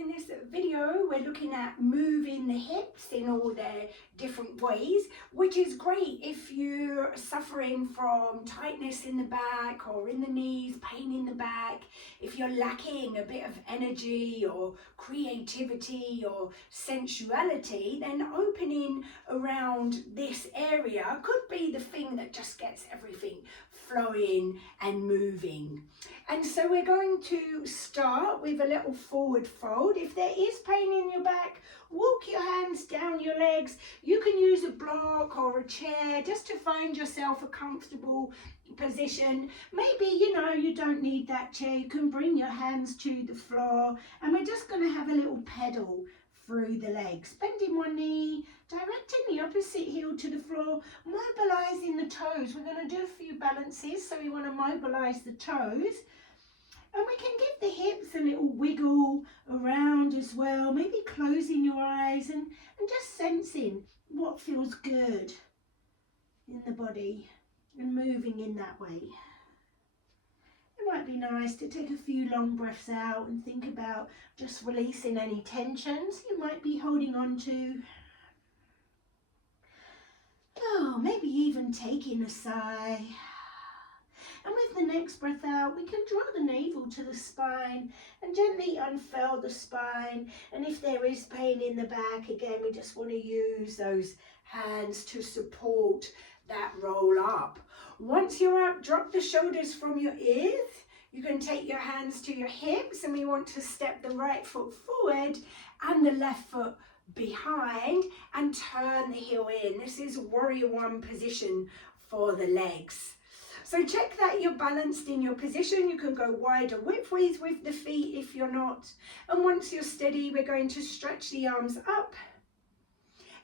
in this video we're looking at moving the hips in all their different ways, which is great if you're suffering from tightness in the back or in the knees, pain in the back, if you're lacking a bit of energy or creativity or sensuality, then opening around this area could be the thing that just gets everything flowing and moving. And so we're going to start with a little forward fold. If there is pain in your back, walk your hands down your legs. You can use a block or a chair just to find yourself a comfortable position. Maybe, you don't need that chair. You can bring your hands to the floor, and we're just going to have a little pedal through the legs, bending one knee, directing the opposite heel to the floor, mobilizing the toes. We're going to do a few balances, so we want to mobilize the toes. And we can give the hips a little wiggle around as well, maybe closing your eyes and just sensing what feels good in the body and moving in that way. It might be nice to take a few long breaths out and think about just releasing any tensions you might be holding on to. Oh, maybe even taking a sigh. And with the next breath out, we can draw the navel to the spine and gently unfurl the spine. And if there is pain in the back, again, we just want to use those hands to support that roll up. Once you're up, drop the shoulders from your ears. You can take your hands to your hips, and we want to step the right foot forward and the left foot behind and turn the heel in. This is warrior one position for the legs. So check that you're balanced in your position. You can go wider widthways with the feet if you're not. And once you're steady, we're going to stretch the arms up.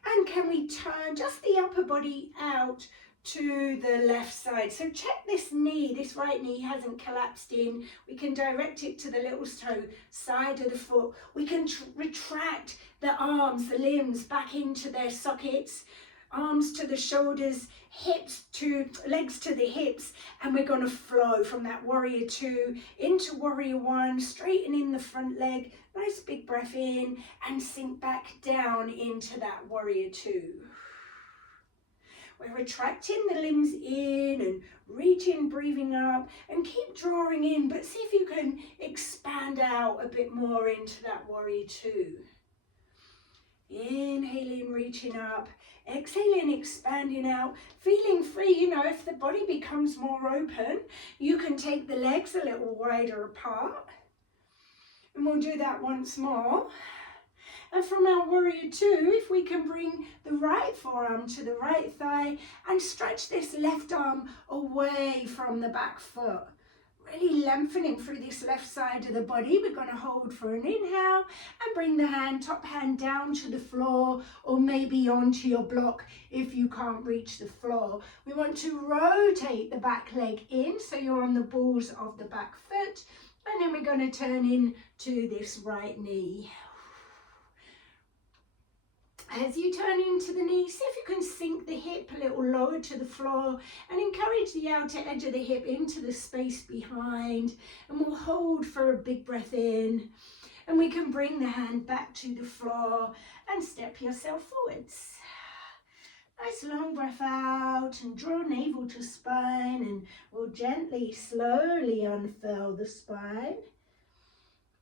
And can we turn just the upper body out to the left side? So check this knee, this right knee hasn't collapsed in. We can direct it to the little toe side of the foot. We can retract the arms, the limbs back into their sockets. Arms to the shoulders, legs to the hips, and we're going to flow from that warrior two into warrior one, straightening the front leg, nice big breath in, and sink back down into that warrior two. We're retracting the limbs in and reaching, breathing up, and keep drawing in, but see if you can expand out a bit more into that warrior two. Inhaling, reaching up, exhaling, expanding out, feeling free. If the body becomes more open, you can take the legs a little wider apart. And we'll do that once more. And from our warrior two, if we can bring the right forearm to the right thigh and stretch this left arm away from the back foot. Really lengthening through this left side of the body. We're going to hold for an inhale and bring the top hand down to the floor, or maybe onto your block if you can't reach the floor. We want to rotate the back leg in so you're on the balls of the back foot, and then we're going to turn in to this right knee. As you turn into the knee, see if you can sink the hip a little lower to the floor and encourage the outer edge of the hip into the space behind. And we'll hold for a big breath in. And we can bring the hand back to the floor and step yourself forwards. Nice long breath out and draw navel to spine, and we'll gently, slowly unfurl the spine.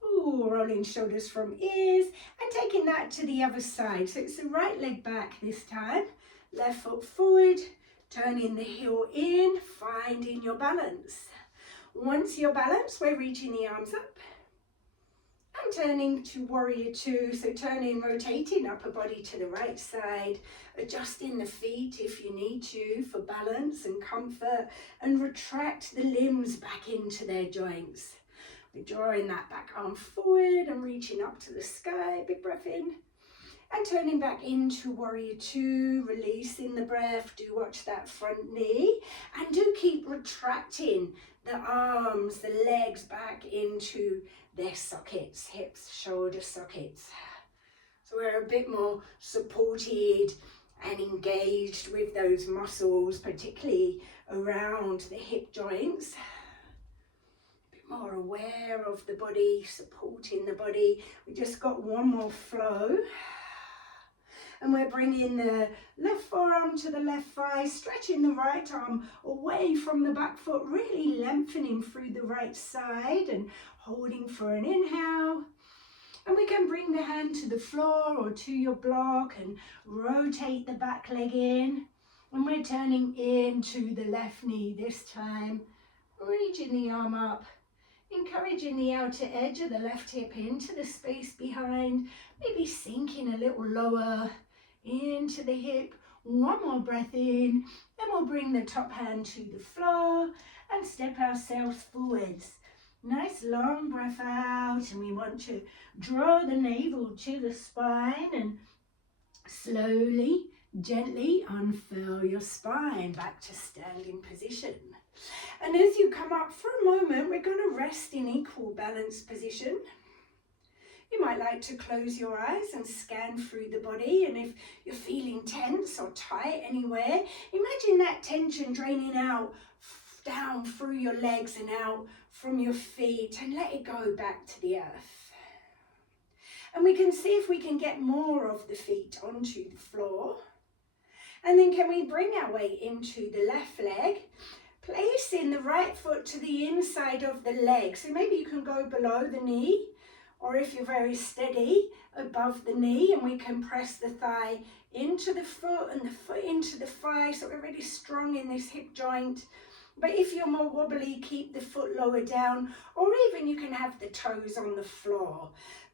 Ooh, rolling shoulders from ears and taking that to the other side. So it's the right leg back this time, left foot forward, turning the heel in, finding your balance. Once you're balanced, we're reaching the arms up and turning to warrior two. So turning, rotating upper body to the right side, adjusting the feet if you need to for balance and comfort, and retract the limbs back into their joints. We're drawing that back arm forward and reaching up to the sky, big breath in, and turning back into warrior two, releasing the breath. Do watch that front knee, and do keep retracting the arms, the legs back into their sockets, hips, shoulder sockets. So we're a bit more supported and engaged with those muscles, particularly around the hip joints. more aware of the body, supporting the body. We just got one more flow. And we're bringing the left forearm to the left thigh, stretching the right arm away from the back foot, really lengthening through the right side and holding for an inhale. And we can bring the hand to the floor or to your block and rotate the back leg in. And we're turning into the left knee this time, reaching the arm up, encouraging the outer edge of the left hip into the space behind, maybe sinking a little lower into the hip. One more breath in, then we'll bring the top hand to the floor and step ourselves forwards. Nice long breath out, and we want to draw the navel to the spine and slowly, gently unfurl your spine back to standing position. And as you come up for a moment, we're going to rest in equal balance position. You might like to close your eyes and scan through the body, and if you're feeling tense or tight anywhere, imagine that tension draining out, down through your legs and out from your feet, and let it go back to the earth. And we can see if we can get more of the feet onto the floor. And then can we bring our weight into the left leg, placing the right foot to the inside of the leg. So maybe you can go below the knee, or if you're very steady, above the knee, and we can press the thigh into the foot and the foot into the thigh, so we're really strong in this hip joint. But if you're more wobbly, keep the foot lower down, or even you can have the toes on the floor.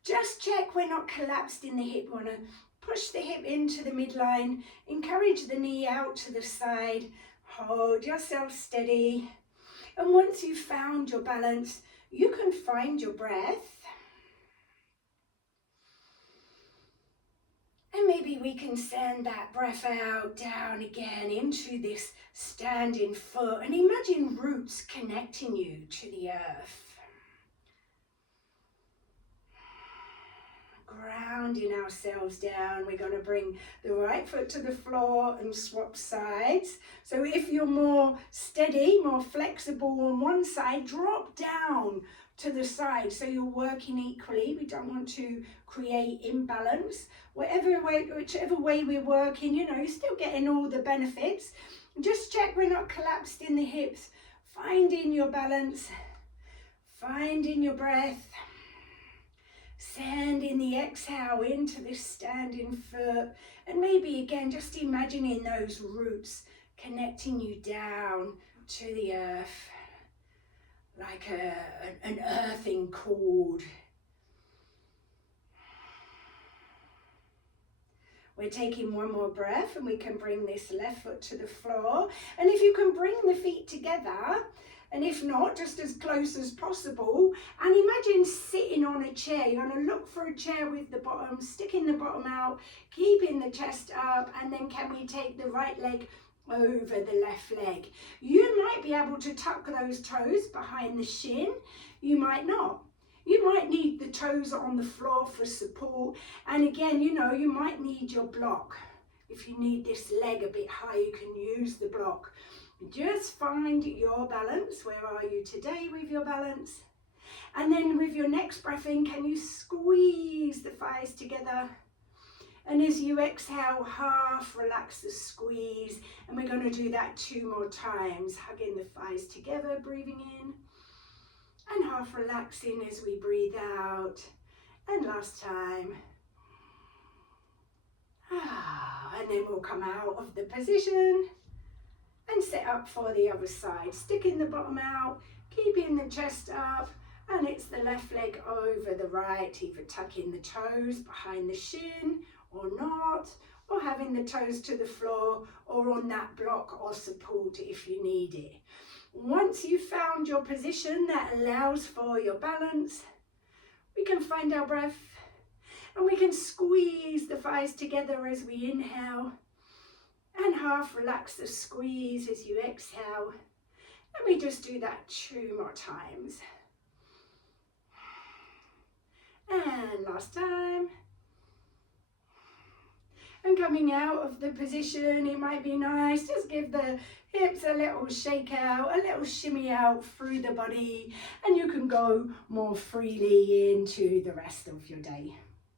Just check we're not collapsed in the hip. We want to push the hip into the midline, encourage the knee out to the side, hold yourself steady. And once you've found your balance, you can find your breath. And maybe we can send that breath out, down again into this standing foot. And imagine roots connecting you to the earth. Grounding ourselves down. We're going to bring the right foot to the floor and swap sides. So if you're more steady, more flexible on one side, drop down to the side so you're working equally. We don't want to create imbalance. Whichever way we're working, you're still getting all the benefits. Just check we're not collapsed in the hips. Finding your balance, finding your breath. Sending the exhale into this standing foot, and maybe again just imagining those roots connecting you down to the earth like an earthing cord. We're taking one more breath, and we can bring this left foot to the floor, and if you can bring the feet together, and if not, just as close as possible, and imagine sitting on a chair. You're going to look for a chair with the bottom, sticking the bottom out, keeping the chest up, and then can we take the right leg over the left leg? You might be able to tuck those toes behind the shin. You might not. You might need the toes on the floor for support. And again, you might need your block. If you need this leg a bit high, you can use the block. Just find your balance. Where are you today with your balance? And then with your next breath in, can you squeeze the thighs together? And as you exhale, half relax the squeeze. And we're going to do that 2 more times. Hugging the thighs together, breathing in. And half relaxing as we breathe out. And last time. And then we'll come out of the position. And set up for the other side, sticking the bottom out, keeping the chest up, and it's the left leg over the right, either tucking the toes behind the shin or not, or having the toes to the floor or on that block or support if you need it. Once you've found your position that allows for your balance, we can find our breath, and we can squeeze the thighs together as we inhale. And half relax the squeeze as you exhale. And we just do that 2 more times. And last time. And coming out of the position, it might be nice, just give the hips a little shake out, a little shimmy out through the body, and you can go more freely into the rest of your day.